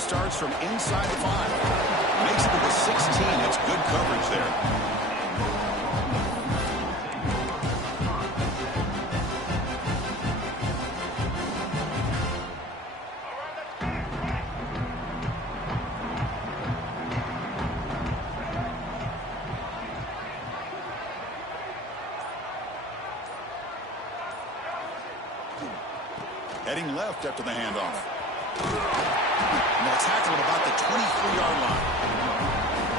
team starts from inside the 5. Makes it to the 16. That's good coverage there. Heading left after the handoff. And they'll tackle at about the 23-yard line.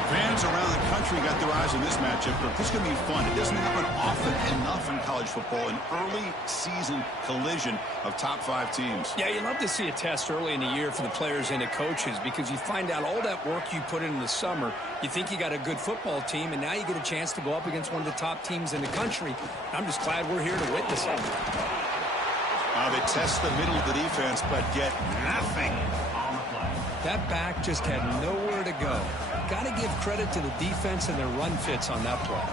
Fans around the country got their eyes on this matchup, but this is going to be fun. It doesn't happen often enough in college football, an early season collision of top 5 teams. Yeah, you love to see a test early in the year for the players and the coaches because you find out all that work you put in the summer. You think you got a good football team, and now you get a chance to go up against one of the top teams in the country. I'm just glad we're here to witness it. They test the middle of the defense, but get nothing. That back just had nowhere to go. Got to give credit to the defense and their run fits on that play.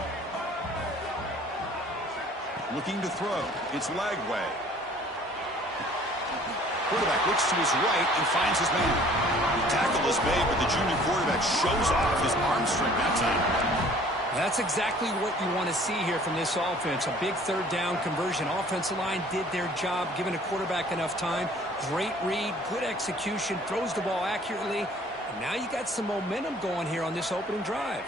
Looking to throw. It's Lagway. Quarterback looks to his right and finds his man. The tackle is made, but the junior quarterback shows off his arm strength that time. That's exactly what you want to see here from this offense. A big third down conversion. Offensive line did their job, giving a quarterback enough time. Great read, good execution, throws the ball accurately. And now you got some momentum going here on this opening drive.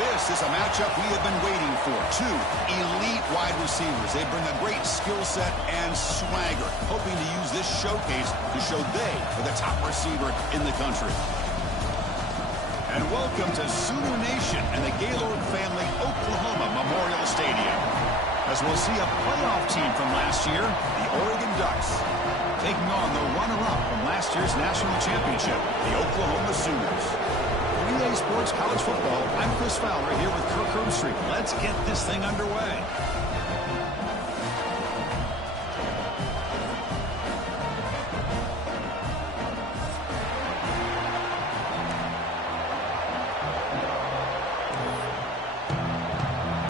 This is a matchup we have been waiting for. 2 elite wide receivers. They bring a great skill set and swagger, hoping to use this showcase to show they are the top receiver in the country. And welcome to Sooner Nation and the Gaylord Family Oklahoma Memorial Stadium, as we'll see a playoff team from last year, the Oregon Ducks, taking on the runner-up from last year's national championship, the Oklahoma Sooners. 3A Sports College Football, I'm Chris Fowler here with Kirk Herbstreit. Let's get this thing underway.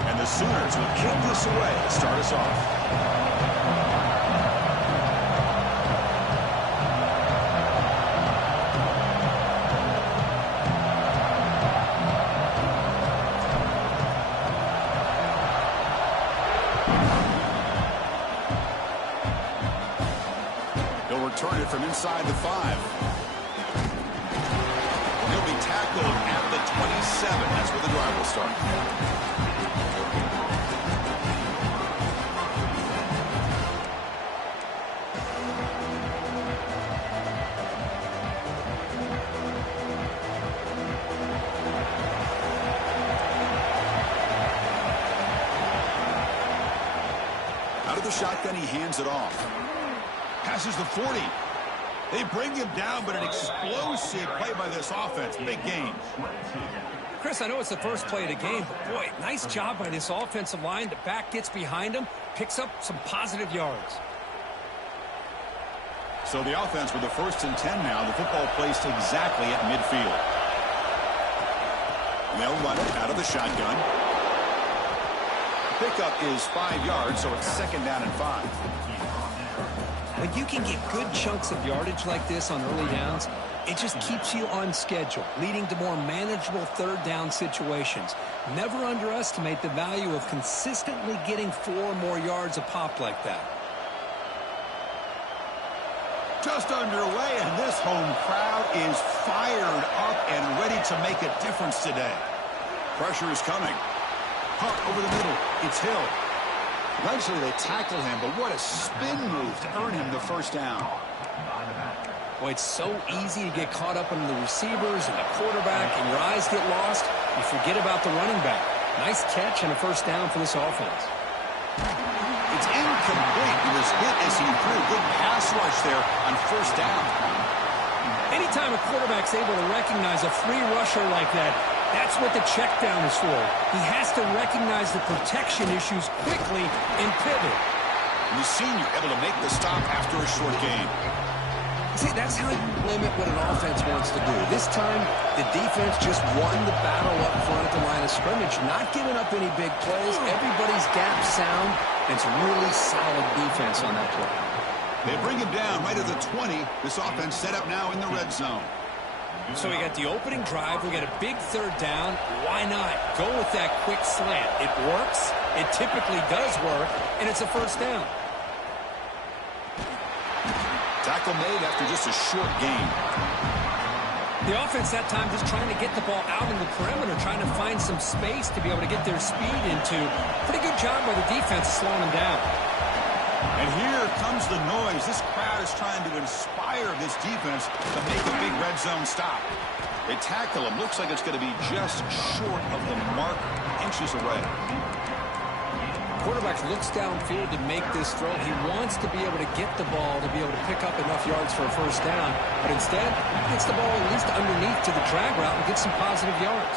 And the Sooners will kick this away to start us off. Return it from inside the 5. He'll be tackled at the 27. That's where the drive will start. Out of the shotgun, he hands it off. Passes the 40. They bring him down, but an explosive play by this offense. Big gain. Chris, I know it's the first play of the game, but boy, nice job by this offensive line. The back gets behind him, picks up some positive yards. So the offense with the 1st and 10 now. The football placed exactly at midfield. They'll run it out of the shotgun. Pickup is 5 yards, so it's 2nd down and 5. When you can get good chunks of yardage like this on early downs, it just keeps you on schedule, leading to more manageable third down situations. Never underestimate the value of consistently getting 4 or more yards a pop like that. Just underway, and this home crowd is fired up and ready to make a difference today. Pressure is coming. Pump over the middle. It's Hill. Eventually they tackle him, but what a spin move to earn him the first down. Well, it's so easy to get caught up in the receivers and the quarterback, and your eyes get lost. You forget about the running back. Nice catch and a first down for this offense. It's incomplete. He was hit as he threw. Good pass rush there on first down. Anytime a quarterback's able to recognize a free rusher like that, that's what the check down is for. He has to recognize the protection issues quickly and pivot. And the senior able to make the stop after a short gain. See, that's how you limit what an offense wants to do. This time, the defense just won the battle up front at the line of scrimmage, not giving up any big plays. Everybody's gap sound. It's really solid defense on that play. They bring him down right at the 20. This offense set up now in the red zone. So we got the opening drive. We got a big third down. Why not? Go with that quick slant. It works. It typically does work, and it's a first down. Tackle made after just a short gain. The offense that time just trying to get the ball out in the perimeter, trying to find some space to be able to get their speed into. Pretty good job by the defense slowing them down. And here comes the noise. This crowd is trying to inspire this defense to make a big red zone stop. They tackle him. Looks like it's going to be just short of the mark, inches away. Quarterback looks downfield to make this throw. He wants to be able to get the ball to be able to pick up enough yards for a first down. But instead, he gets the ball at least underneath to the drag route and gets some positive yards.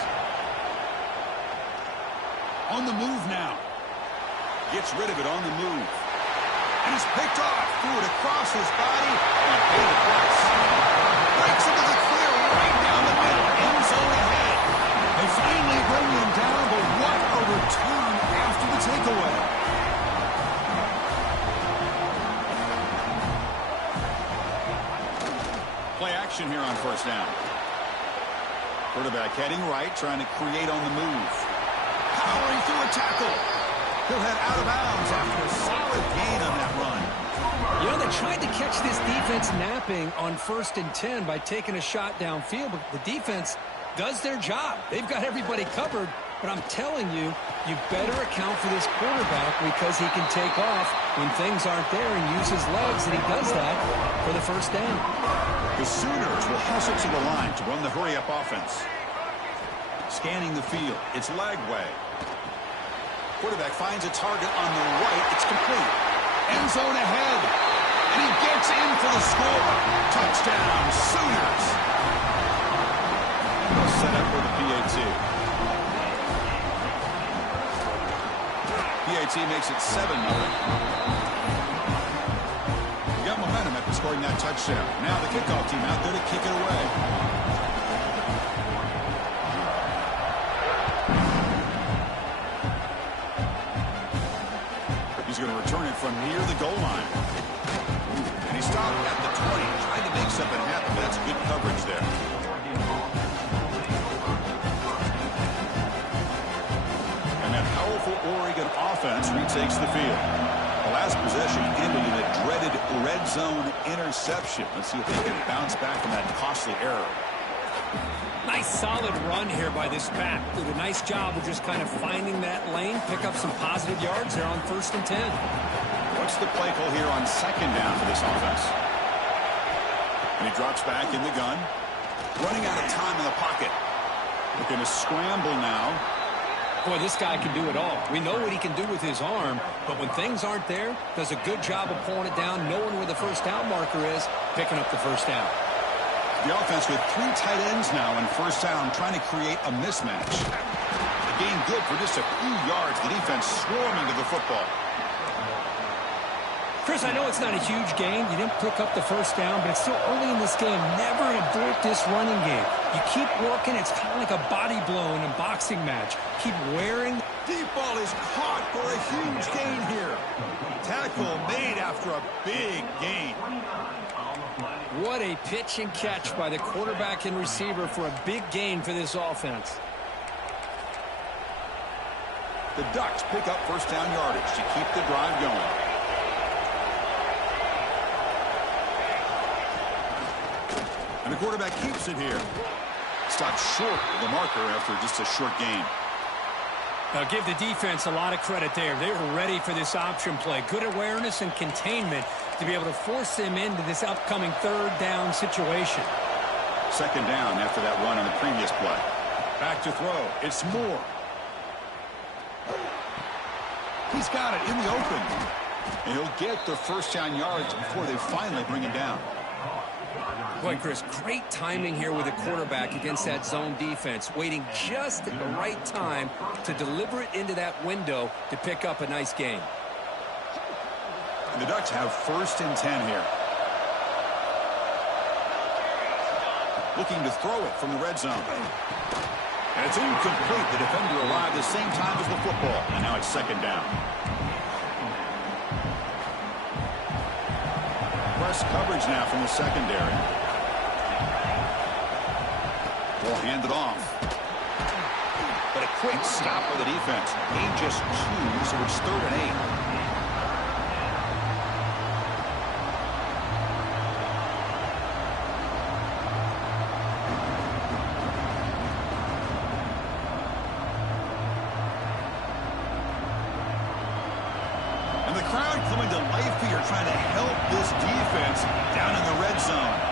On the move now. Gets rid of it on the move. And is picked off. Threw it across his body and paid the price. Breaks into the clear right down the middle. End zone ahead. They finally bring him down, but what a return after the takeaway. Play action here on first down. Quarterback heading right, trying to create on the move. Powering through a tackle. He'll head out of bounds after a solid gain on that run. You know, they tried to catch this defense napping on 1st and 10 by taking a shot downfield, but the defense does their job. They've got everybody covered, but I'm telling you, you better account for this quarterback because he can take off when things aren't there and use his legs, and he does that for the first down. The Sooners will hustle to the line to run the hurry-up offense. Scanning the field. It's leg way. Quarterback finds a target on the right. It's complete. End zone ahead. And he gets in for the score. Touchdown, Sooners. They'll set up for the PAT. PAT makes it 7-0. You got momentum after scoring that touchdown. Now the kickoff team out there to kick it away. He's going to return it from near the goal line. And he stopped at the 20, trying to make something happen, but that's good coverage there. And that powerful Oregon offense retakes the field. The last possession ended in a dreaded red zone interception. Let's see if they can bounce back from that costly error. Nice solid run here by this pack. Did a nice job of just kind of finding that lane, pick up some positive yards there on 1st and 10. What's the play call here on 2nd down for this offense? And he drops back in the gun. Running out of time in the pocket. Looking to scramble now. Boy, this guy can do it all. We know what he can do with his arm, but when things aren't there, does a good job of pulling it down, knowing where the first down marker is, picking up the first down. The offense with 3 tight ends now in first down, trying to create a mismatch. The game good for just a few yards. The defense swarming to the football. Chris, I know it's not a huge gain. You didn't pick up the first down, but it's still early in this game. Never abort this running game. You keep working. It's kind of like a body blow in a boxing match. Keep wearing. Deep ball is caught for a huge gain here. Tackle made after a big gain. What a pitch and catch by the quarterback and receiver for a big gain for this offense. The Ducks pick up first down yardage to keep the drive going. And the quarterback keeps it here. Stopped short of the marker after just a short gain. Now give the defense a lot of credit there. They were ready for this option play. Good awareness and containment to be able to force them into this upcoming third down situation. Second down after that run in the previous play. Back to throw. It's Moore. He's got it in the open. And he'll get the first down yards before they finally bring him down. Boy, Chris, great timing here with the quarterback against that zone defense, waiting just at the right time to deliver it into that window to pick up a nice gain. And the Ducks have first and 10 here. Looking to throw it from the red zone. And it's incomplete. The defender arrived the same time as the football. And now it's second down. Press coverage now from the secondary. Will hand it off. But a quick stop by the defense. Gain just 2, so it's third and 8. And the crowd coming to life here, trying to help this defense down in the red zone.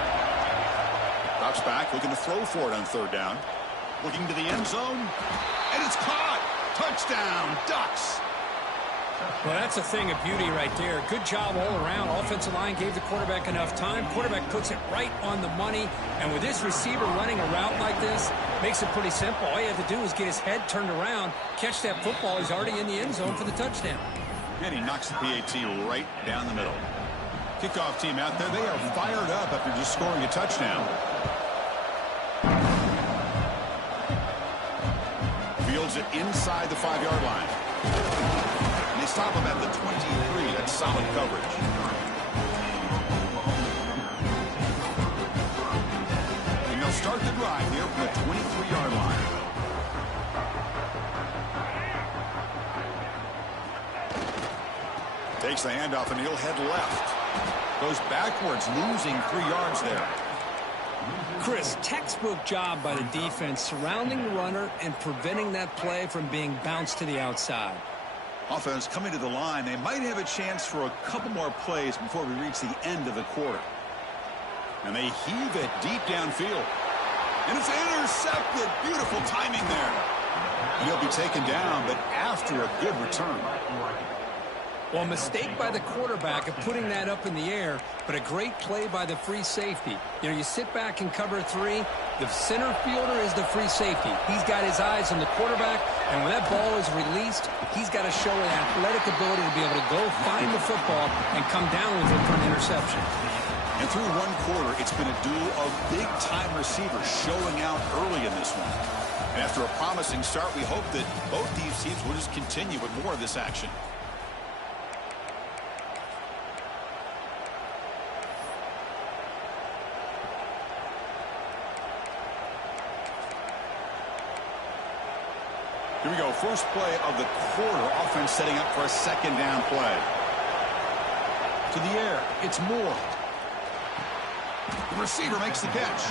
Drops back, looking to throw for it on third down. Looking to the end zone. And it's caught. Touchdown, Ducks. Well, that's a thing of beauty right there. Good job all around. Offensive line gave the quarterback enough time. Quarterback puts it right on the money. And with this receiver running a route like this, makes it pretty simple. All you have to do is get his head turned around, catch that football. He's already in the end zone for the touchdown. And he knocks the PAT right down the middle. Kickoff team out there. They are fired up after just scoring a touchdown. Fields it inside the 5-yard line. And they stop him at the 23. That's solid coverage. And they'll start the drive here from the 23-yard line. Takes the handoff and he'll head left. Goes backwards, losing 3 yards there. Chris, textbook job by the defense surrounding the runner and preventing that play from being bounced to the outside. Offense coming to the line. They might have a chance for a couple more plays before we reach the end of the quarter. And they heave it deep downfield. And it's intercepted. Beautiful timing there. And he'll be taken down, but after a good return. Well, mistake by the quarterback of putting that up in the air, but a great play by the free safety. You know, you sit back and cover 3. The center fielder is the free safety. He's got his eyes on the quarterback, and when that ball is released, he's got to show an athletic ability to be able to go find the football and come down with it for an interception. And through one quarter, it's been a duel of big-time receivers showing out early in this one. And after a promising start, we hope that both these teams will just continue with more of this action. Here we go. First play of the quarter. Offense setting up for a second down play. To the air. It's Moore. The receiver makes the catch.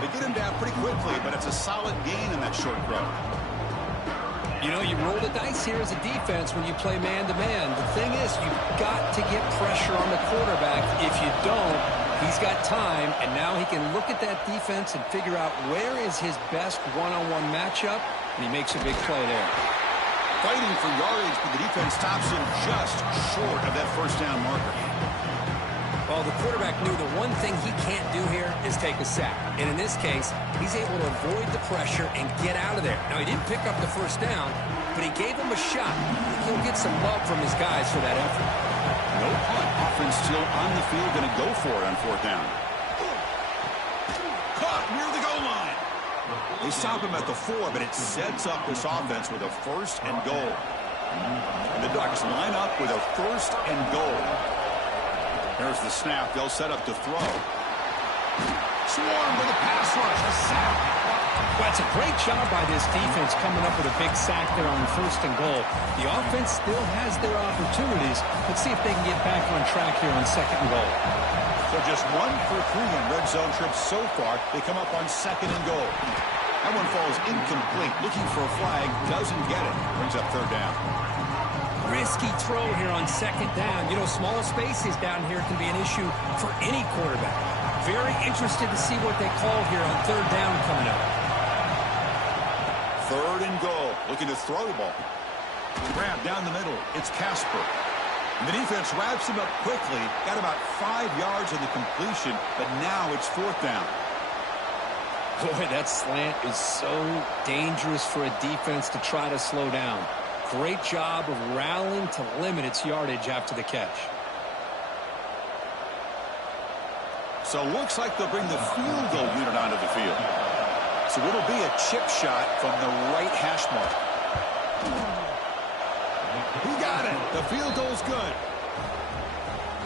They get him down pretty quickly, but it's a solid gain in that short throw. You know, you roll the dice here as a defense when you play man-to-man. The thing is, you've got to get pressure on the quarterback. If you don't, he's got time, and now he can look at that defense and figure out where is his best one-on-one matchup, and he makes a big play there. Fighting for yardage, but the defense stops him just short of that first down marker. Well, the quarterback knew the one thing he can't do here is take a sack. And in this case, he's able to avoid the pressure and get out of there. Now, he didn't pick up the first down, but he gave him a shot. He'll get some love from his guys for that effort. No punt. Offense still on the field, going to go for it on fourth down. Caught near the goal line. They stop him at the 4, but it sets up this offense with a first and goal. And the Ducks line up with a 1st and goal. There's the snap. They'll set up to throw. Swarm with a pass rush. A sack. Well, it's a great job by this defense coming up with a big sack there on 1st and goal. The offense still has their opportunities. Let's see if they can get back on track here on 2nd and goal. So just 1 for 3 in red zone trips so far. They come up on 2nd and goal. That one falls incomplete. Looking for a flag. Doesn't get it. Brings up 3rd down. Risky throw here on 2nd down. You know, small spaces down here can be an issue for any quarterback. Very interested to see what they call here on 3rd down coming up. 3rd and goal. Looking to throw the ball. Grab down the middle. It's Casper. And the defense wraps him up quickly. Got about 5 yards on the completion, but now it's 4th down. Boy, that slant is so dangerous for a defense to try to slow down. Great job of rallying to limit its yardage after the catch. So looks like they'll bring the field goal unit onto the field. So it'll be a chip shot from the right hash mark. He got it. The field goal's good.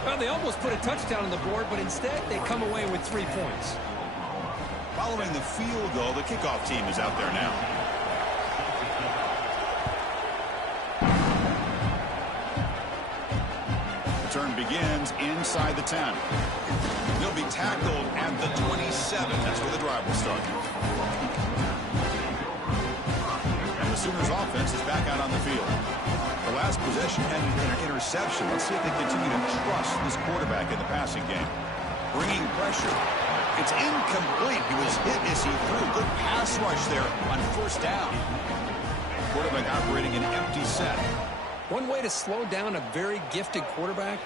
Well, they almost put a touchdown on the board, but instead they come away with 3 points. Following the field goal, the kickoff team is out there now. The turn begins inside the 10. He'll be tackled at the 27. That's where the drive will start. And the Sooners offense is back out on the field. The last possession ended in an interception. Let's see if they continue to trust this quarterback in the passing game. Bringing pressure. It's incomplete. He was hit as he threw. Good pass rush there on 1st down. Quarterback operating an empty set. One way to slow down a very gifted quarterback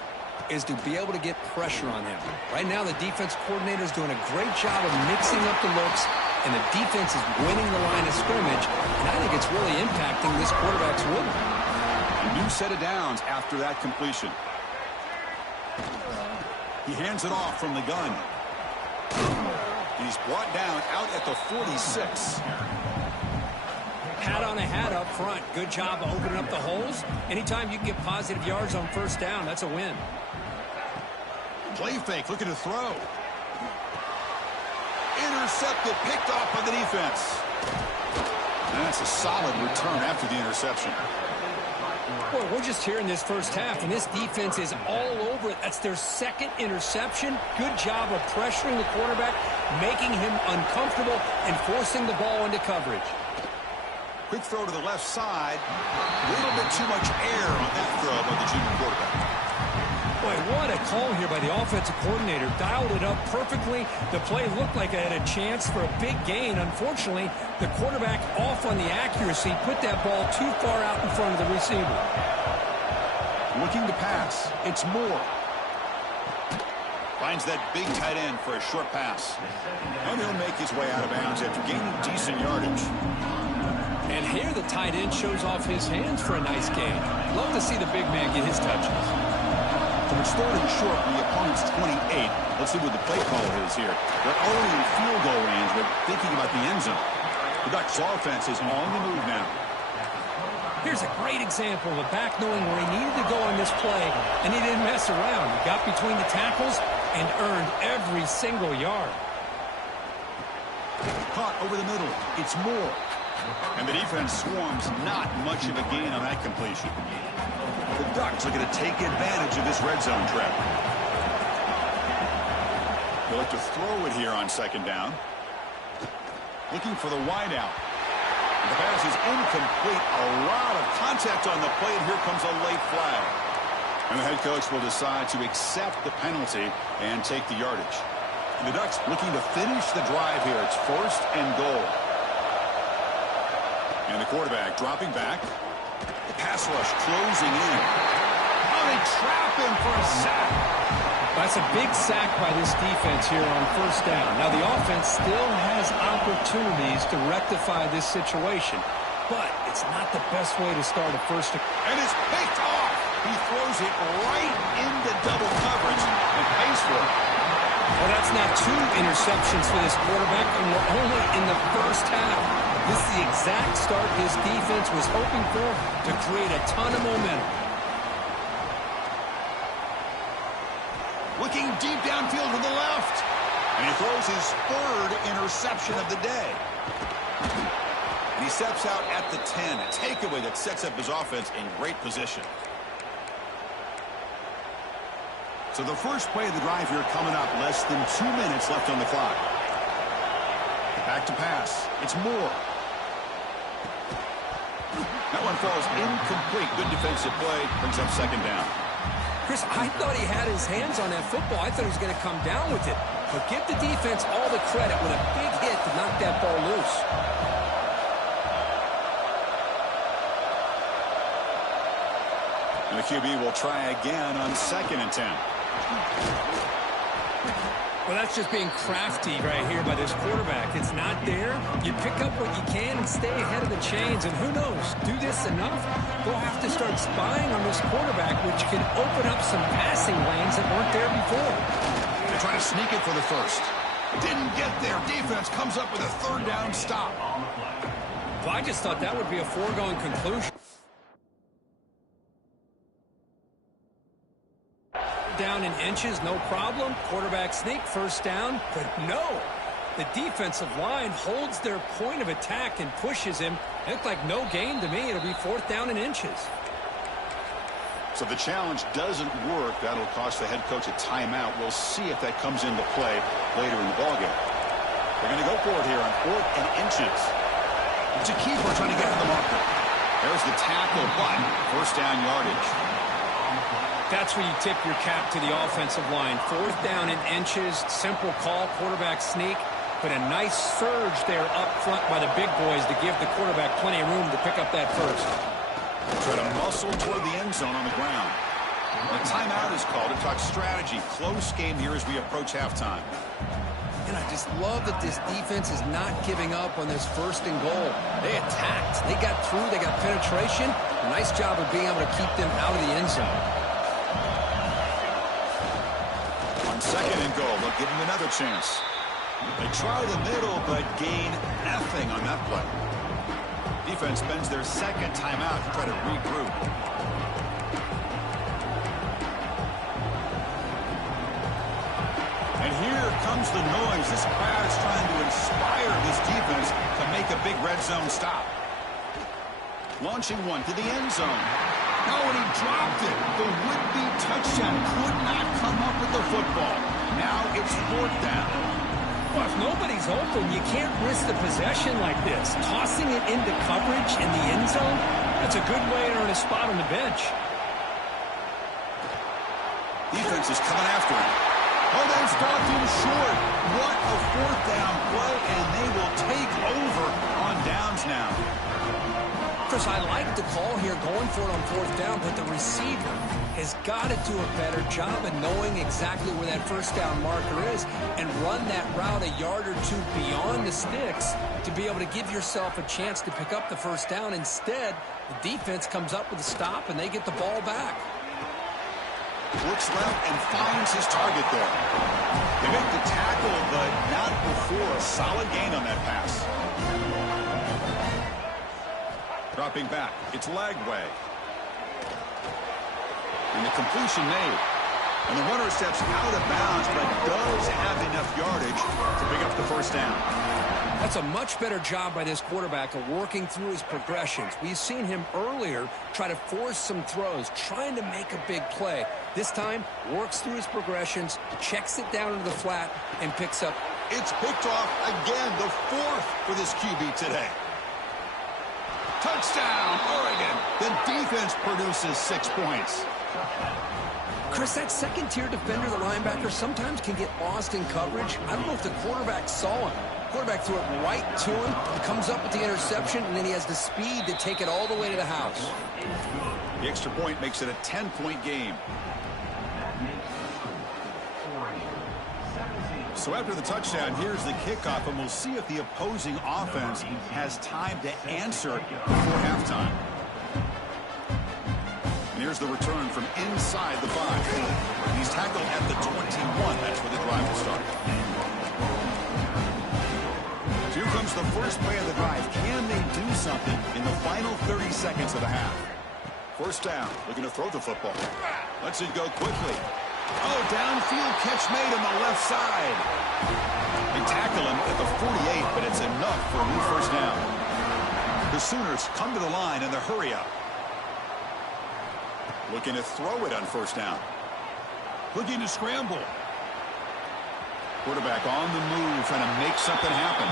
is to be able to get pressure on him. Right now, the defense coordinator is doing a great job of mixing up the looks, and the defense is winning the line of scrimmage, and I think it's really impacting this quarterback's rhythm. A new set of downs after that completion. He hands it off from the gun. He's brought down out at the 46. Hat on a hat up front. Good job of opening up the holes. Anytime you can get positive yards on 1st down, that's a win. Play fake, looking to throw. Intercepted, picked off by the defense. And that's a solid return after the interception. Boy, we're just here in this 1st half, and this defense is all over it. That's their 2nd interception. Good job of pressuring the quarterback, making him uncomfortable, and forcing the ball into coverage. Quick throw to the left side. A little bit too much air on that throw by the junior quarterback. Boy, what a call here by the offensive coordinator. Dialed it up perfectly. The play looked like it had a chance for a big gain. Unfortunately, the quarterback off on the accuracy, put that ball too far out in front of the receiver. Looking to pass. It's Moore. Finds that big tight end for a short pass. And he'll make his way out of bounds after gaining decent yardage. And here the tight end shows off his hands for a nice gain. Love to see the big man get his touches. So it's started short from the opponent's 28. Let's see what the play call is here. They're already in field goal range, but thinking about the end zone. The Ducks offense is on the move now. Here's a great example of a back knowing where he needed to go on this play, and he didn't mess around. He got between the tackles and earned every single yard. Caught over the middle. It's Moore. And the defense swarms, not much of a gain on that completion. The Ducks are going to take advantage of this red zone trap. They'll look to throw it here on 2nd down. Looking for the wideout. The pass is incomplete. A lot of contact on the play, and here comes a late flag. And the head coach will decide to accept the penalty and take the yardage. And the Ducks looking to finish the drive here. It's 1st and goal. And the quarterback dropping back. The pass rush closing in. Oh, they trap him for a sack. That's a big sack by this defense here on 1st down. Now, the offense still has opportunities to rectify this situation, but it's not the best way to start a 1st. And it's picked off. He throws it right into double coverage and pays for it. Well, that's now 2 interceptions for this quarterback, and we're only in the 1st half. This is the exact start his defense was hoping for to create a ton of momentum. Looking deep downfield to the left. And he throws his third interception of the day. And he steps out at the 10. A takeaway that sets up his offense in great position. So the first play of the drive here coming up. Less than 2 minutes left on the clock. Back to pass. It's Moore. That one falls incomplete. Good defensive play. Brings up second down. Chris, I thought he had his hands on that football. I thought he was going to come down with it. But give the defense all the credit with a big hit to knock that ball loose. And the QB will try again on 2nd and 10. Well, that's just being crafty right here by this quarterback. It's not there. You pick up what you can and stay ahead of the chains. And who knows, do this enough, they'll have to start spying on this quarterback, which can open up some passing lanes that weren't there before. They try to sneak it for the first. Didn't get there. Defense comes up with a third down stop. Well, I just thought that would be a foregone conclusion. Down in inches, no problem. Quarterback sneak, first down, but no. The defensive line holds their point of attack and pushes him. It looked like no gain to me. It'll be 4th down in inches. So the challenge doesn't work. That'll cost the head coach a timeout. We'll see if that comes into play later in the ballgame. They're going to go for it here on 4th and inches. It's a keeper trying to get to the marker. There's the tackle, but first down yardage. That's where you tip your cap to the offensive line. 4th down in inches, simple call, quarterback sneak, but a nice surge there up front by the big boys to give the quarterback plenty of room to pick up that first. Try to muscle toward the end zone on the ground. A timeout is called to talk strategy. Close game here as we approach halftime. And I just love that this defense is not giving up on this 1st and goal. They attacked. They got through. They got penetration. A nice job of being able to keep them out of the end zone. On 2nd and goal, they'll give him another chance. They try the middle, but gain nothing on that play. Defense spends their 2nd timeout to try to regroup. And here comes the noise. This crowd is trying to inspire this defense to make a big red zone stop. Launching one to the end zone. Oh, and he dropped it. The would-be touchdown could not come up with the football. Now it's 4th down. Well, if nobody's open, you can't risk the possession like this. Tossing it into coverage in the end zone, that's a good way to earn a spot on the bench. Defense is coming after him. Oh, they stopped him short. What a 4th down play, and they will take over on downs now. Chris, I like the call here going for it on 4th down, but the receiver has got to do a better job of knowing exactly where that first down marker is and run that route a yard or two beyond the sticks to be able to give yourself a chance to pick up the first down. Instead, the defense comes up with a stop, and they get the ball back. Looks left and finds his target there. They make the tackle, but not before. A solid gain on that pass. Dropping back, it's Lagway. And the completion made. And the runner steps out of bounds, but does have enough yardage to pick up the first down. That's a much better job by this quarterback of working through his progressions. We've seen him earlier try to force some throws, trying to make a big play. This time, works through his progressions, checks it down into the flat, and picks up. It's picked off again, the 4th for this QB today. Touchdown, Oregon. The defense produces 6 points. Chris, that second-tier defender, the linebacker, sometimes can get lost in coverage. I don't know if the quarterback saw him. Quarterback threw it right to him. He comes up with the interception, and then he has the speed to take it all the way to the house. The extra point makes it a 10-point game. So after the touchdown, here's the kickoff, and we'll see if the opposing offense has time to answer before halftime. And here's the return from inside the 5. He's tackled at the 21. That's where the drive will start. Here comes Here's the first play of the drive. Can they do something in the final 30 seconds of the half? First down, looking to throw the football. Lets it go quickly. Oh, downfield catch made on the left side. They tackle him at the 48, but it's enough for a new first down. The Sooners come to the line and they hurry up. Looking to throw it on first down. Looking to scramble. Quarterback on the move, trying to make something happen.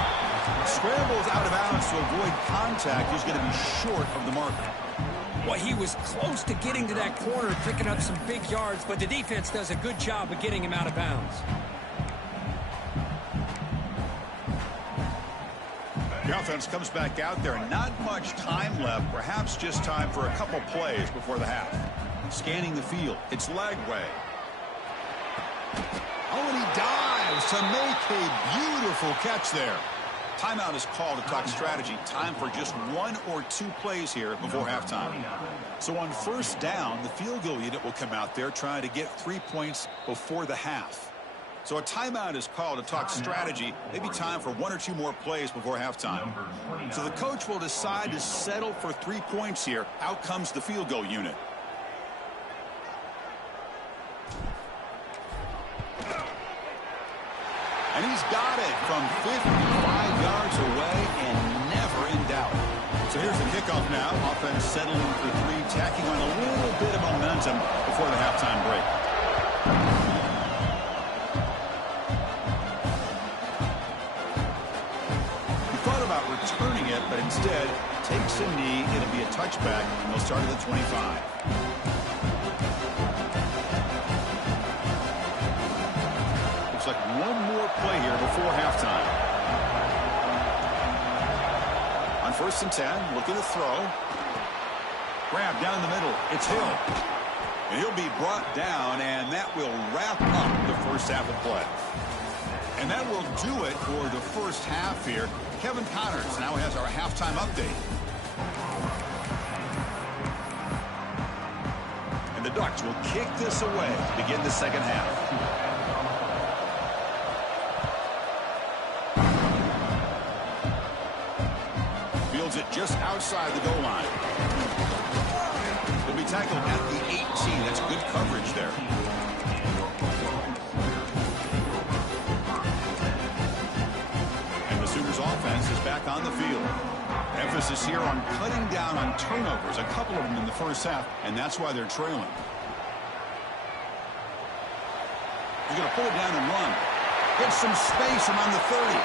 Scrambles out of bounds to avoid contact. He's going to be short of the marker. Well, he was close to getting to that corner, picking up some big yards, but the defense does a good job of getting him out of bounds. The offense comes back out there. Not much time left. Perhaps just time for a couple plays before the half. Scanning the field. It's Lagway. Oh, and he dives to make a beautiful catch there. Timeout is called to talk strategy. Time for just 1 or 2 plays here before halftime. So on first down, the field goal unit will come out there trying to get 3 points before the half. So a timeout is called to talk strategy. Maybe time for 1 or 2 more plays before halftime. So the coach will decide to settle for 3 points here. Out comes the field goal unit. And he's got it from 55 yards away and never in doubt. So here's the kickoff now. Offense settling for 3, tacking on a little bit of momentum before the halftime break. He thought about returning it, but instead takes a knee. It'll be a touchback, and they'll start at the 25. Like 1 more play here before halftime. On first and 10, looking to throw. Grab down the middle. It's Hill. And he'll be brought down, and that will wrap up the first half of play. And that will do it for the first half here. Kevin Connors now has our halftime update. And the Ducks will kick this away to begin the second half. It just outside the goal line. He'll be tackled at the 18. That's good coverage there. And the Sooners offense is back on the field. Emphasis here on cutting down on turnovers, a couple of them in the first half, and that's why they're trailing. He's going to pull it down and run. Gets some space around the 30.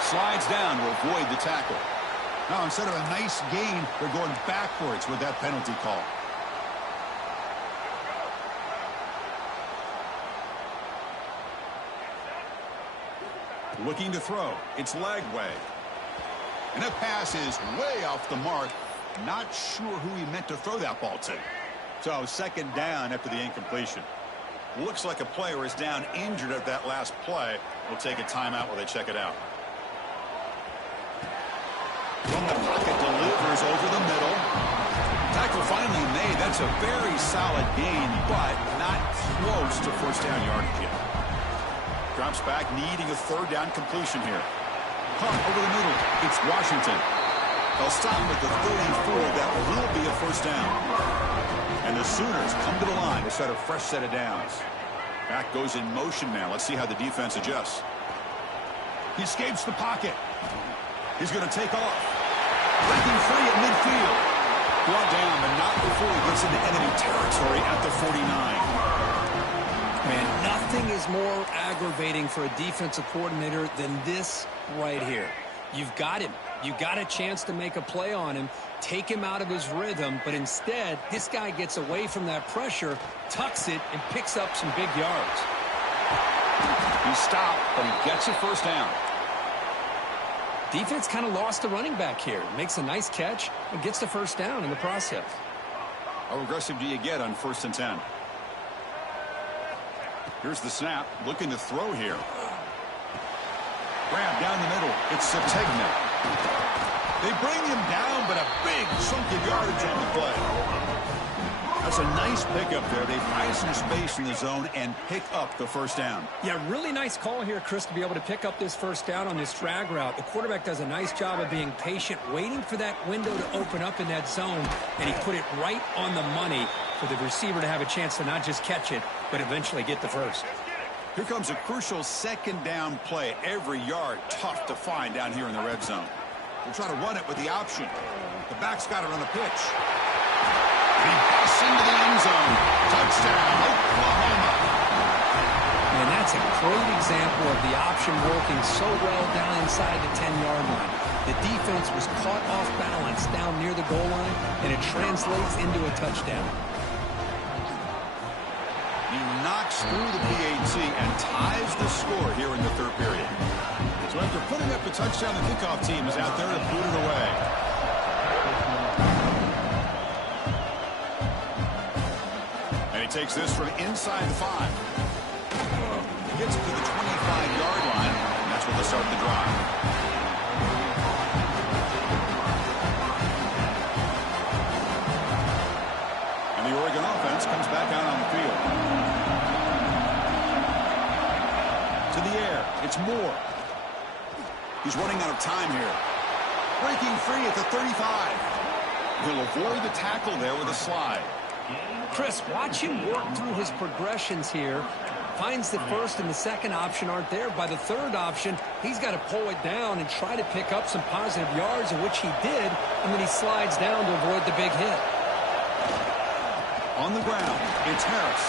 Slides down to avoid the tackle. Now, instead of a nice gain, they're going backwards with that penalty call. Looking to throw. It's Lagway. And that pass is way off the mark. Not sure who he meant to throw that ball to. So, second down after the incompletion. Looks like a player is down injured at that last play. We'll take a timeout while they check it out. From the pocket, delivers over the middle. Tackle finally made. That's a very solid gain, but not close to first down yardage yet. Drops back, needing a third down completion here. Caught over the middle. It's Washington. They'll stop at the 34. That will be a first down. And the Sooners come to the line to set a fresh set of downs. Back goes in motion now. Let's see how the defense adjusts. He escapes the pocket. He's going to take off. Breaking free at midfield. Brought down, but not before he gets into enemy territory at the 49. Man, nothing is more aggravating for a defensive coordinator than this right here. You've got him. You got a chance to make a play on him, take him out of his rhythm, but instead, this guy gets away from that pressure, tucks it, and picks up some big yards. He stopped, but he gets a first down. Defense kind of lost the running back here. Makes a nice catch and gets the first down in the process. How aggressive do you get on first and 10? Here's the snap. Looking to throw here. Grab down the middle. It's Sategna. They bring him down, but a big chunk of yards on the play. A That's a nice pickup there. They find some space in the zone and pick up the first down. Yeah, really nice call here, Chris, to be able to pick up this first down on this drag route. The quarterback does a nice job of being patient, waiting for that window to open up in that zone, and he put it right on the money for the receiver to have a chance to not just catch it, but eventually get the first. Here comes a crucial second down play. Every yard tough to find down here in the red zone. They'll try to run it with the option. The back's got it on the pitch. He busts into the end zone. Touchdown, Oklahoma. And that's a great example of the option working so well down inside the 10-yard line. The defense was caught off balance down near the goal line, and it translates into a touchdown. He knocks through the PAT and ties the score here in the third period. So after putting up a touchdown, the kickoff team is out there to boot it away. And he takes this from inside the 5. Gets to the 25-yard line, and that's where they start the drive. And the Oregon offense comes back out on the field. To the air, it's Moore. He's running out of time here. Breaking free at the 35. He'll avoid the tackle there with a slide. Chris, watch him work through his progressions here. Finds the first and the second option aren't there. By the third option, he's got to pull it down and try to pick up some positive yards, of which he did, and then he slides down to avoid the big hit. On the ground, it's Harris.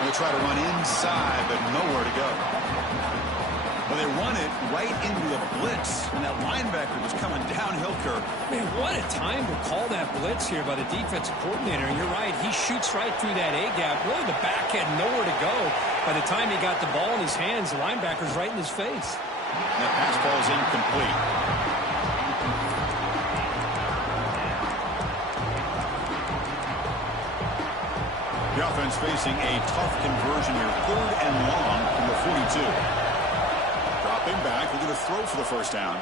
They'll try to run inside, but nowhere to go. Well, they run it right into a blitz, and that linebacker was coming downhill, Kirk. Man, what a time to call that blitz here by the defensive coordinator. And you're right, he shoots right through that A-gap. Really, the back had nowhere to go. By the time he got the ball in his hands, the linebacker's right in his face. And that pass ball is incomplete. The offense facing a tough conversion here. 3rd and long from the 42. Dropping back, we're going to throw for the first down.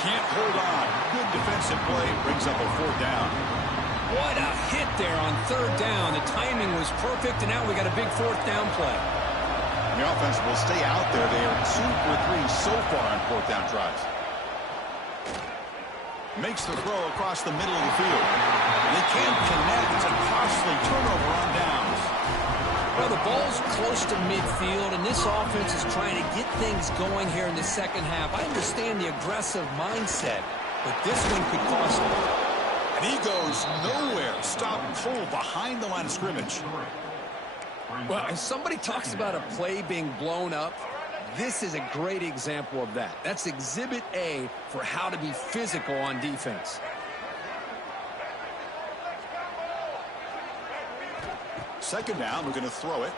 Can't hold on. Good defensive play. Brings up a 4th down. What a hit there on 3rd down. The timing was perfect, and now we got a big 4th down play. The offense will stay out there. They are 2 for 3 so far on 4th down drives. Makes the throw across the middle of the field. They can't connect. It's a costly turnover on downs. Well, the ball's close to midfield, and this offense is trying to get things going here in the second half. I understand the aggressive mindset, but this one could cost them. And he goes nowhere. Stop cold behind the line of scrimmage. Well, if somebody talks about a play being blown up, this is a great example of that. That's Exhibit A for how to be physical on defense. Second down, we're going to throw it.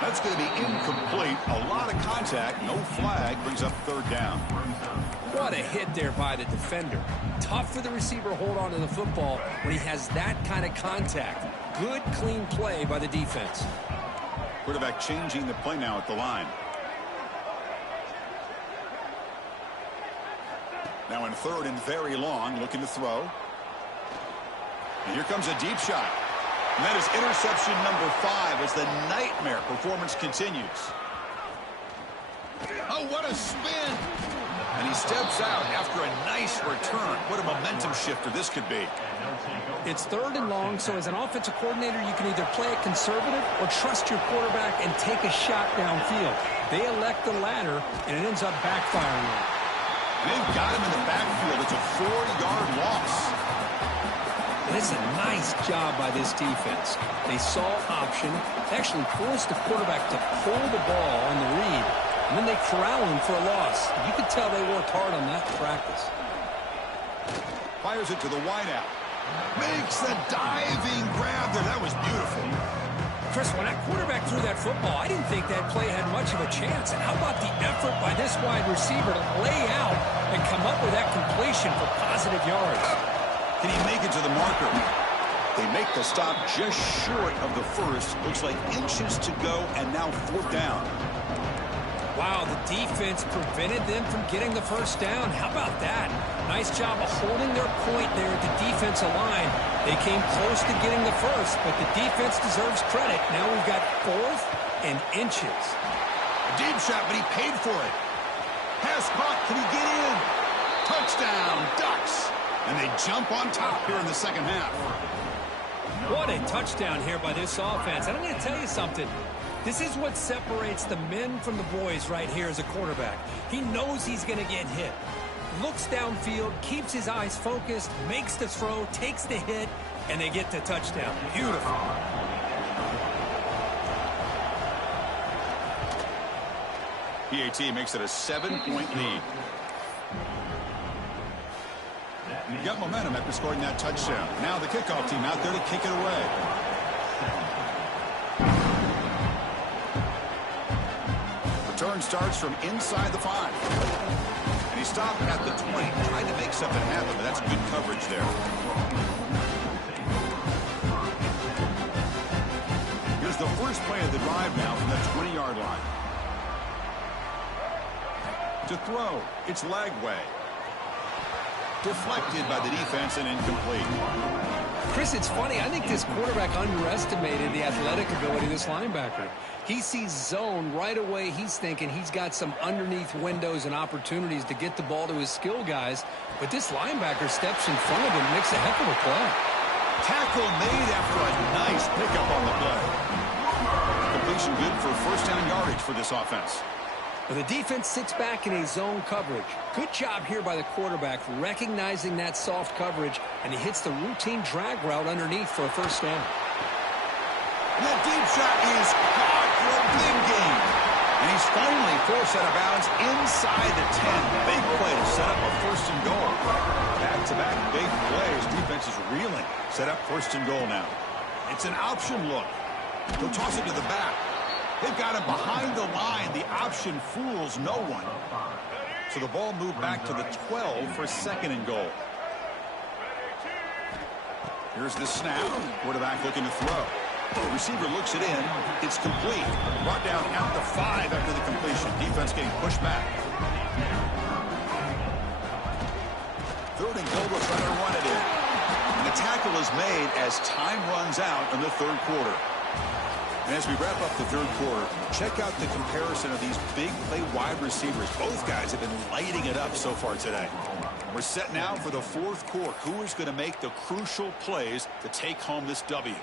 That's going to be incomplete. A lot of contact, no flag, brings up 3rd down. What a hit there by the defender. Tough for the receiver to hold on to the football when he has that kind of contact. Good, clean play by the defense. Quarterback changing the play now at the line. Now in 3rd and very long, looking to throw. And here comes a deep shot. And that is interception number 5 as the nightmare performance continues. Oh, what a spin! And he steps out after a nice return. What a momentum shifter this could be. It's 3rd and long, so as an offensive coordinator, you can either play it conservative or trust your quarterback and take a shot downfield. They elect the latter, and it ends up backfiring. And they've got him in the backfield. It's a 4-yard loss. And it's a nice job by this defense. They saw option, actually forced the quarterback to pull the ball on the read, and then they corral him for a loss. You could tell they worked hard on that in practice. Fires it to the wideout. Makes the diving grab there. That was beautiful. Chris, when that quarterback threw that football, I didn't think that play had much of a chance. And how about the effort by this wide receiver to lay out and come up with that completion for positive yards? Can he make it to the marker? They make the stop just short of the first. Looks like inches to go, and now 4th down. Wow, the defense prevented them from getting the first down. How about that? Nice job of holding their point there at the defensive line. They came close to getting the first, but the defense deserves credit. Now we've got 4th and inches. A deep shot, but he paid for it. Pass caught. Can he get in? Touchdown, Ducks. And they jump on top here in the second half. What a touchdown here by this offense. And I'm going to tell you something. This is what separates the men from the boys right here as a quarterback. He knows he's going to get hit. Looks downfield, keeps his eyes focused, makes the throw, takes the hit, and they get the touchdown. Beautiful. PAT makes it a 7-point lead. Got momentum after scoring that touchdown. Now the kickoff team out there to kick it away. Return starts from inside the 5. And he stopped at the 20. Tried to make something happen, but that's good coverage there. Here's the first play of the drive now from the 20-yard line. To throw, it's Lagway. Deflected by the defense and incomplete. Chris, it's funny. I think this quarterback underestimated the athletic ability of this linebacker. He sees zone right away. He's thinking he's got some underneath windows and opportunities to get the ball to his skill guys. But this linebacker steps in front of him, makes a heck of a play. Tackle made after a nice pickup on the play. Completion good for first down yardage for this offense. Well, the defense sits back in a zone coverage. Good job here by the quarterback recognizing that soft coverage, and he hits the routine drag route underneath for a first down. And that deep shot is caught for a big gain. And he's finally forced out of bounds inside the 10. Big play to set up a first and goal. Back-to-back big plays. Defense is reeling. Set up first and goal now. It's an option look. They'll toss it to the back. They've got him behind the line. The option fools no one. So the ball moved back to the 12 for second and goal. Here's the snap. Quarterback looking to throw. The receiver looks it in. It's complete. Brought down at the 5 after the completion. Defense getting pushed back. Third and goal. We'll try to run it in. And the tackle is made as time runs out in the third quarter. And as we wrap up the third quarter, check out the comparison of these big play wide receivers. Both guys have been lighting it up so far today. We're set now for the fourth quarter. Who is going to make the crucial plays to take home this W?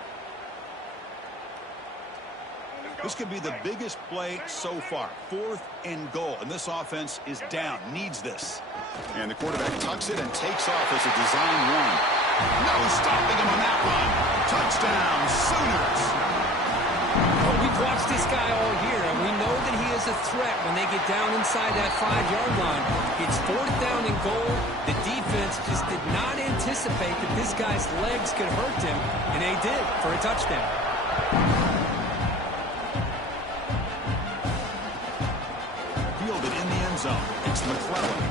This could be the biggest play so far. 4th and goal. And this offense is down. Needs this. And the quarterback tucks it and takes off as a design run. No stopping him on that run. Touchdown, Sooners. Well, we've watched this guy all year, and we know that he is a threat when they get down inside that 5-yard line. It's 4th down and goal. The defense just did not anticipate that this guy's legs could hurt him, and they did for a touchdown. Fielded in the end zone. It's McClellan.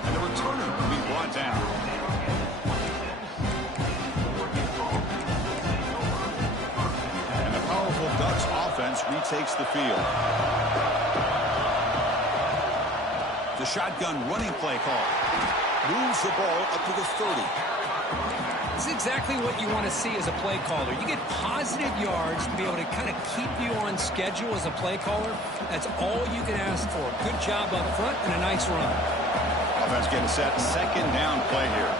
And the returner will be brought down. Ducks offense retakes the field. The shotgun running play call. Moves the ball up to the 30. This is exactly what you want to see as a play caller. You get positive yards to be able to kind of keep you on schedule as a play caller. That's all you can ask for. Good job up front and a nice run. Offense getting set. Second down play here.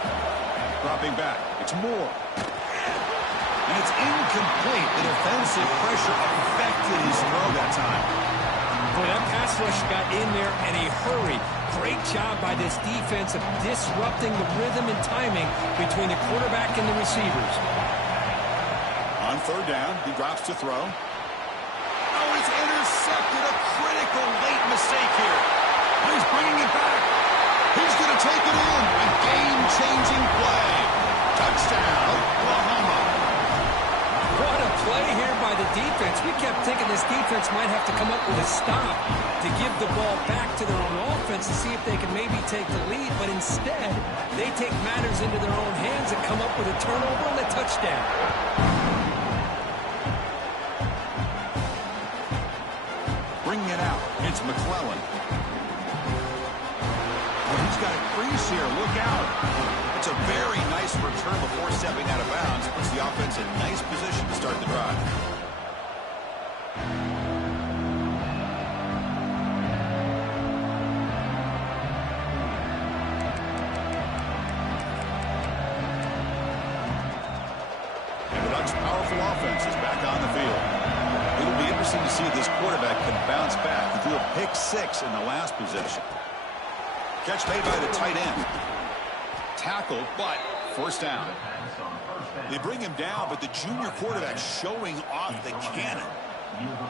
Dropping back. It's Moore. And it's incomplete. The defensive pressure affected his throw that time. Boy, that pass rush got in there in a hurry. Great job by this defense of disrupting the rhythm and timing between the quarterback and the receivers. On third down, he drops to throw. Oh, it's intercepted. A critical late mistake here. And he's bringing it back. He's going to take it in. A game-changing play. Touchdown, Oklahoma. What a play here by the defense. We kept thinking this defense might have to come up with a stop to give the ball back to their own offense to see if they can maybe take the lead. But instead, they take matters into their own hands and come up with a turnover and a touchdown. bringing it out. It's McClellan. Oh, he's got a crease here. Look out. It's a very nice return before stepping out of bounds. Puts the offense in nice position to start the drive. Powerful offense is back on the field. It'll be interesting to see if this quarterback can bounce back. He threw a pick-6 in the last possession. Catch made by the tight end. Tackled, but first down. They bring him down, but the junior quarterback showing off the cannon.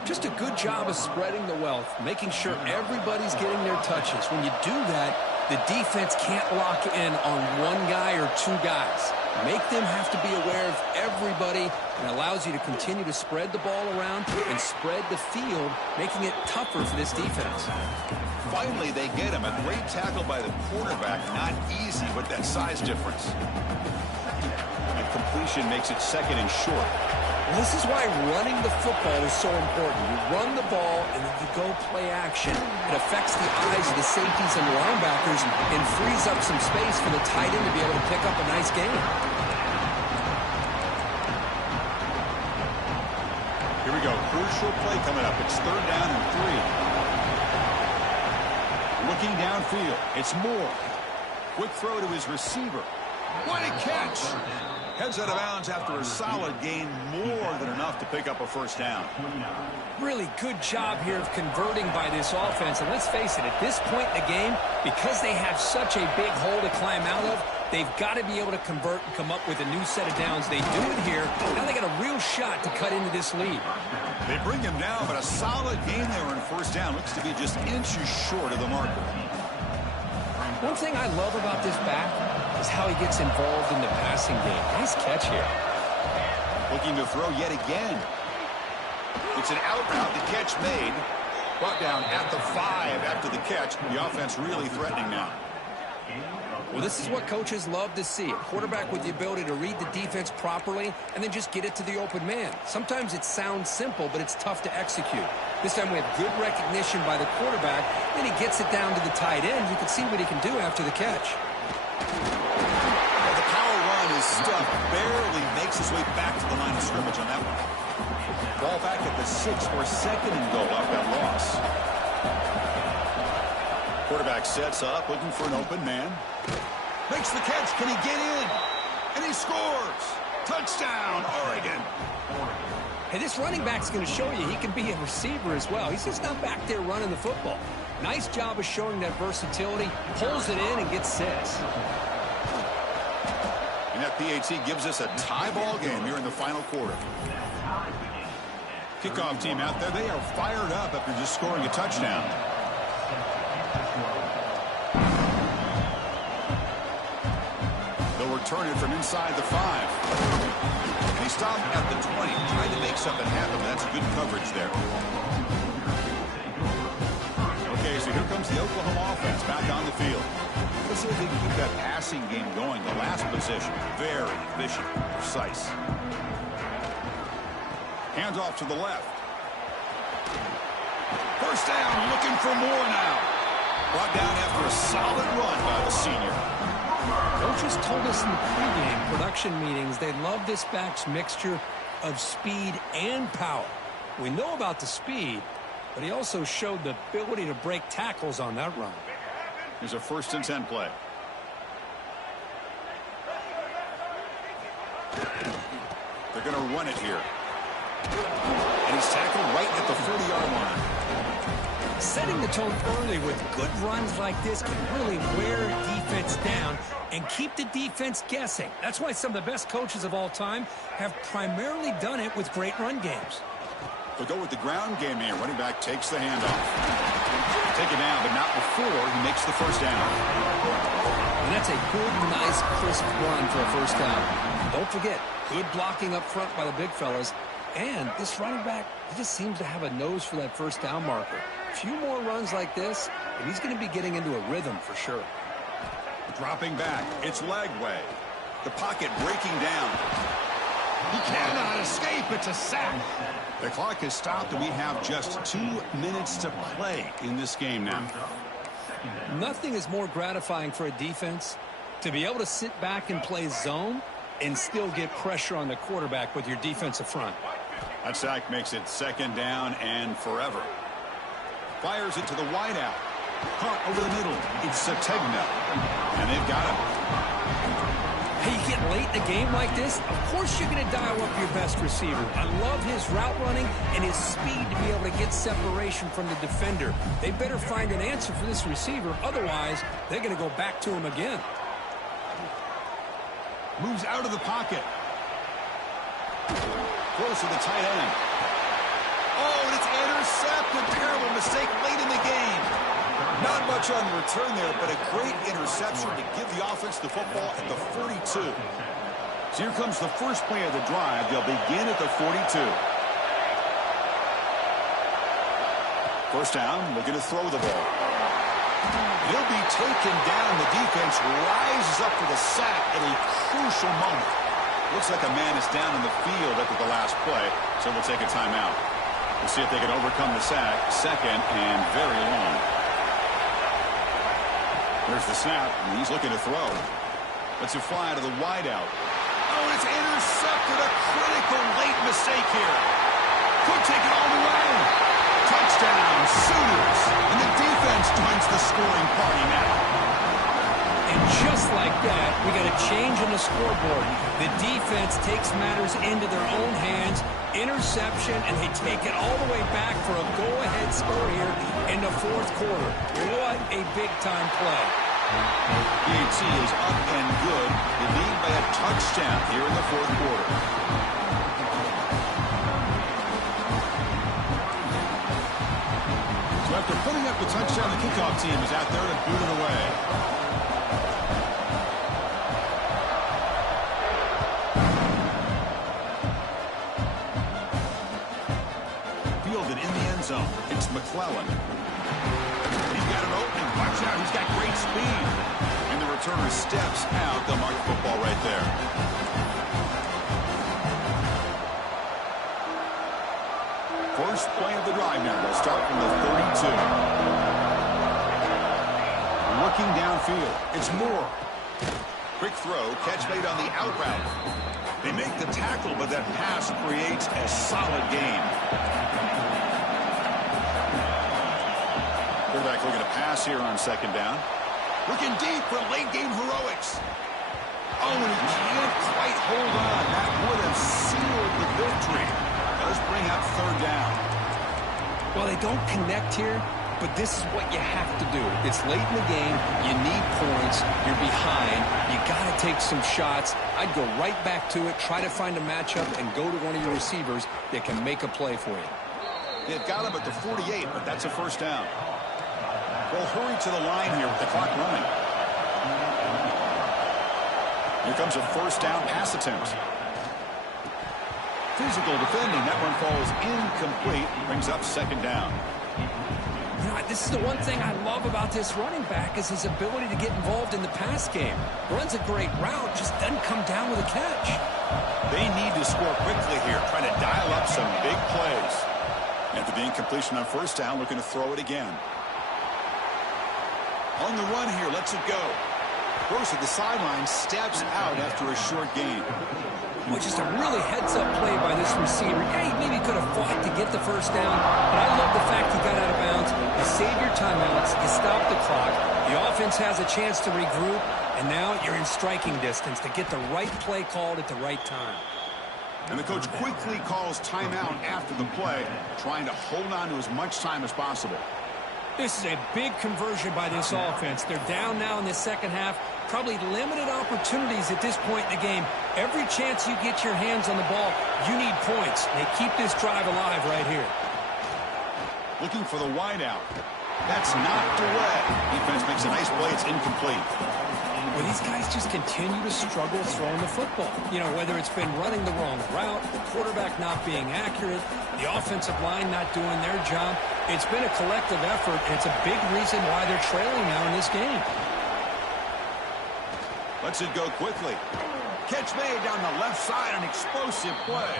Just a good job of spreading the wealth, making sure everybody's getting their touches. When you do that, the defense can't lock in on one guy or two guys. Make them have to be aware of everybody, and allows you to continue to spread the ball around and spread the field, making it tougher for this defense. Finally, they get him. A great tackle by the quarterback. Not easy with that size difference. And completion makes it second and short. And this is why running the football is so important. You run the ball, and then you go play action. It affects the eyes of the safeties and linebackers and frees up some space for the tight end to be able to pick up a nice gain. Here we go. Crucial play coming up. It's third down and 3. Looking downfield. It's Moore. Quick throw to his receiver. What a catch! Heads out of bounds after a solid gain, more than enough to pick up a first down. Really good job here of converting by this offense. And let's face it, at this point in the game, because they have such a big hole to climb out of, they've got to be able to convert and come up with a new set of downs. They do it here. Now they got a real shot to cut into this lead. They bring him down, but a solid gain there on first down. Looks to be just inches short of the marker. One thing I love about this back is how he gets involved in the passing game. Nice catch here. Looking to throw yet again. It's an out route. The catch made. Brought down at the 5 after the catch. The offense really threatening now. Well, this is what coaches love to see. A quarterback with the ability to read the defense properly and then just get it to the open man. Sometimes it sounds simple, but it's tough to execute. This time we have good recognition by the quarterback. Then he gets it down to the tight end. You can see what he can do after the catch. Well, the power run is stuffed. Barely makes his way back to the line of scrimmage on that one. Ball back at the 6 for second and goal off that loss. Quarterback sets up, looking for an open man. Makes the catch. Can he get in? And he scores. Touchdown, Oregon. Hey, this running back's going to show you he can be a receiver as well. He's just not back there running the football. Nice job of showing that versatility. Pulls it in and gets 6. And that PAT gives us a tie ball game here in the final quarter. Kickoff team out there. They are fired up after just scoring a touchdown. They'll return it from inside the 5. They stop at the 20, trying to make something happen. That's good coverage there. Okay, so here comes the Oklahoma offense back on the field. Let's see if they can keep that passing game going. The last possession, very efficient, precise. Hands off to the left. First down, looking for more now. Brought down after a solid run by the senior. Coaches told us in the pregame production meetings they love this back's mixture of speed and power. We know about the speed, but he also showed the ability to break tackles on that run. Here's a 1st and 10 play. They're going to run it here. And he's tackled right at the 40-yard line. Setting the tone early with good runs like this can really wear defense down and keep the defense guessing. That's why some of the best coaches of all time have primarily done it with great run games. They'll go with the ground game here. Running back takes the handoff. Take it down, but not before he makes the first down. And that's a good, nice, crisp run for a first down. Don't forget, good blocking up front by the big fellas. And this running back, he just seems to have a nose for that first down marker. A few more runs like this, and he's going to be getting into a rhythm for sure. Dropping back, it's leg way. The pocket breaking down. He cannot escape. It's a sack. The clock has stopped, and we have just 2 minutes to play in this game now. Nothing is more gratifying for a defense to be able to sit back and play zone and still get pressure on the quarterback with your defensive front. That sack makes it 2nd down and forever. Fires it to the wideout. Caught over the middle. It's Sategna. And they've got him. Hey, you get late in a game like this, of course you're going to dial up your best receiver. I love his route running and his speed to be able to get separation from the defender. They better find an answer for this receiver. Otherwise, they're going to go back to him again. Moves out of the pocket. Close to the tight end. Oh, and it's intercepted. Terrible mistake late in the game. Not much on the return there, but a great interception to give the offense the football at the 42. So here comes the first play of the drive. They'll begin at the 42. First down, looking to throw the ball. He'll be taken down. The defense rises up for the sack at a crucial moment. Looks like a man is down in the field after the last play, so we'll take a timeout. We'll see if they can overcome the sack. 2nd and very long. There's the snap, and he's looking to throw. Lets it fly to the wideout. Oh, and it's intercepted. A critical late mistake here. Could take it all the way. Touchdown, Sooners. And the defense joins the scoring party now. And just like that, we got a change in the scoreboard. The defense takes matters into their own hands. Interception, and they take it all the way back for a go-ahead score here in the 4th quarter. What a big-time play. PAT is up and good. They lead by a touchdown here in the 4th quarter. So after putting up the touchdown, the kickoff team is out there to boot it away. Zone. It's McClellan. He's got it open. Watch out. He's got great speed. And the returner steps out. They'll mark the football right there. First play of the drive now. They'll start from the 32. Looking downfield. It's Moore. Quick throw. Catch made on the out route. They make the tackle, but that pass creates a solid gain. Quarterback looking to pass here on 2nd down. Looking deep for late-game heroics. Oh, and he can't quite hold on. That would have sealed the victory. Does bring up 3rd down. Well, they don't connect here, but this is what you have to do. It's late in the game. You need points. You're behind. You got to take some shots. I'd go right back to it, try to find a matchup, and go to one of your receivers that can make a play for you. They've got him at the 48, but that's a 1st down. They'll hurry to the line here with the clock running. Here comes a 1st down pass attempt. Physical defending. That one falls incomplete. Brings up 2nd down. You know, this is the one thing I love about this running back is his ability to get involved in the pass game. Runs a great route, just doesn't come down with a catch. They need to score quickly here, trying to dial up some big plays. After the incompletion on 1st down, looking to throw it again. On the run here, lets it go. Throws at the sideline, steps out after a short gain. Well, just a really heads-up play by this receiver. Yeah, he maybe could have fought to get the 1st down, but I love the fact he got out of bounds. You save your timeouts, you stop the clock, the offense has a chance to regroup, and now you're in striking distance to get the right play called at the right time. And the coach quickly calls timeout after the play, trying to hold on to as much time as possible. This is a big conversion by this offense. They're down now in the 2nd half. Probably limited opportunities at this point in the game. Every chance you get your hands on the ball, you need points. They keep this drive alive right here. Looking for the wideout. That's knocked away. Defense makes a nice play. It's incomplete. Well, these guys just continue to struggle throwing the football. You know, whether it's been running the wrong route, the quarterback not being accurate, the offensive line not doing their job. It's been a collective effort, and it's a big reason why they're trailing now in this game. Lets it go quickly. Catch made down the left side, an explosive play.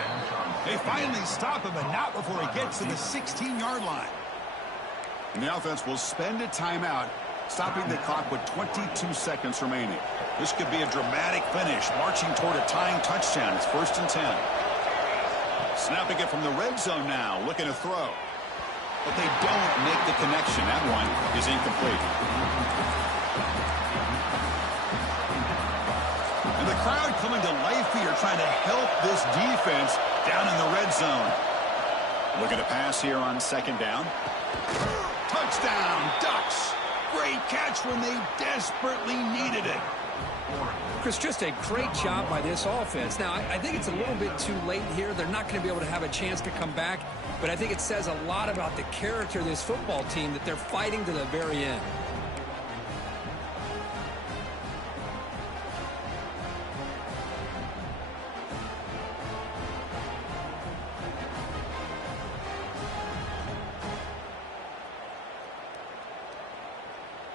They finally stop him, but not before he gets to the 16-yard line. And the offense will spend a timeout, stopping the clock with 22 seconds remaining. This could be a dramatic finish, marching toward a tying touchdown. It's 1st and 10. Snapping it from the red zone now, looking to throw. But they don't make the connection. That one is incomplete. And the crowd coming to life here, trying to help this defense down in the red zone. Looking to pass here on 2nd down. Touchdown, Ducks. Great catch when they desperately needed it. Chris, just a great job by this offense. Now, I think it's a little bit too late here. They're not going to be able to have a chance to come back, but I think it says a lot about the character of this football team that they're fighting to the very end.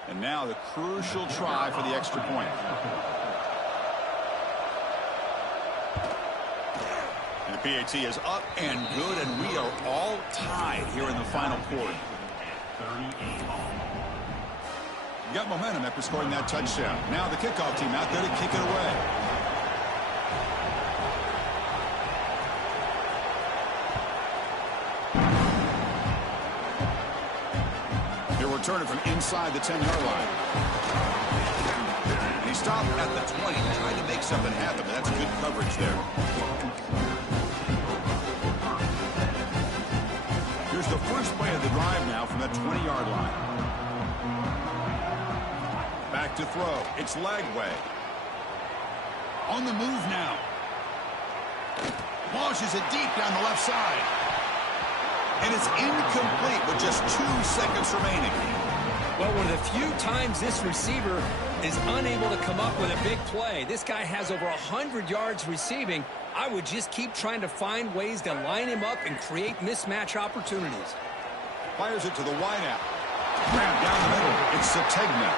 And now the crucial try for the extra point. And the PAT is up and good, and we are all tied here in the final quarter. Got momentum after scoring that touchdown. Now the kickoff team out there to kick it away. Return it from inside the 10-yard line. And he stopped at the 20, trying to make something happen, but that's good coverage there. Here's the first play of the drive now from that 20-yard line. Back to throw. It's Lagway. On the move now. Launches it deep down the left side. And it's incomplete with just 2 seconds remaining. Well, one of the few times this receiver is unable to come up with a big play. This guy has over 100 yards receiving. I would just keep trying to find ways to line him up and create mismatch opportunities. Fires it to the wideout. Grab down the middle. It's Sategna.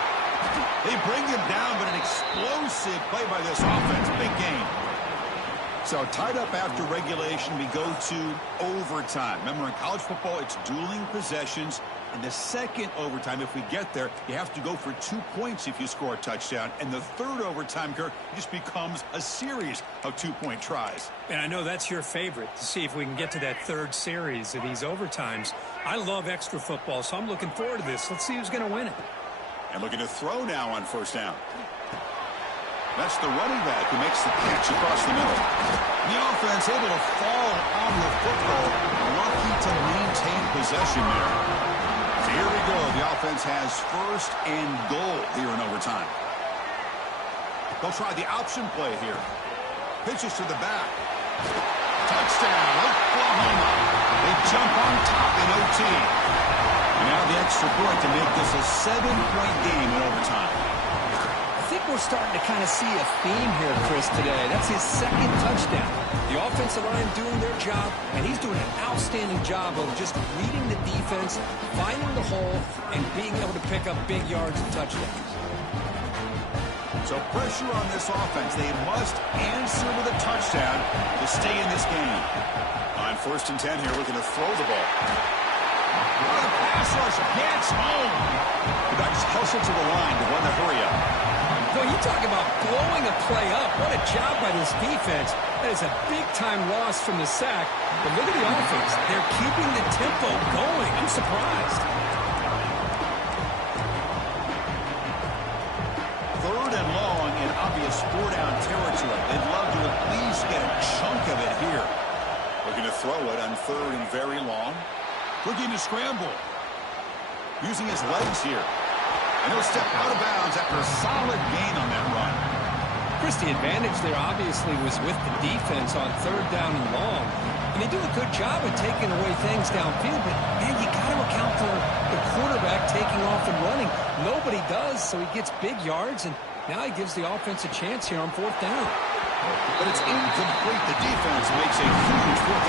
They bring him down, but an explosive play by this offense. Big game. So tied up after regulation, we go to overtime. Remember, in college football, it's dueling possessions. In the second overtime, if we get there, you have to go for 2 points if you score a touchdown. And the third overtime, Kirk, just becomes a series of 2-point tries. And I know that's your favorite, to see if we can get to that third series of these overtimes. I love extra football, so I'm looking forward to this. Let's see who's going to win it. And looking to throw now on 1st down. That's the running back who makes the catch across the middle. The offense able to fall on the football, lucky to maintain possession there. So here we go. The offense has 1st and goal here in overtime. They'll try the option play here. Pitches to the back. Touchdown, Oklahoma. They jump on top in OT. And now the extra point to make this a 7-point game in overtime. I think we're starting to kind of see a theme here, Chris, today. That's his 2nd touchdown. The offensive line doing their job, and he's doing an outstanding job of just reading the defense, finding the hole, and being able to pick up big yards and touchdowns. So pressure on this offense. They must answer with a touchdown to stay in this game. On 1st and 10 here, looking to throw the ball. The pass rush gets home. The Ducks hustle to the line to run the hurry up. Well, you talk about blowing a play up. What a job by this defense. That is a big-time loss from the sack. But look at the offense. They're keeping the tempo going. I'm surprised. 3rd and long in obvious 4-down territory. They'd love to at least get a chunk of it here. Looking to throw it on 3rd and very long. Looking to scramble. Using his legs here. And he'll step out of bounds after a solid gain on that run. Chris, the advantage there obviously was with the defense on 3rd down and long. And they do a good job of taking away things downfield, but, man, you got to account for the quarterback taking off and running. Nobody does, so he gets big yards, and now he gives the offense a chance here on 4th down. But it's incomplete. The defense makes a huge 4th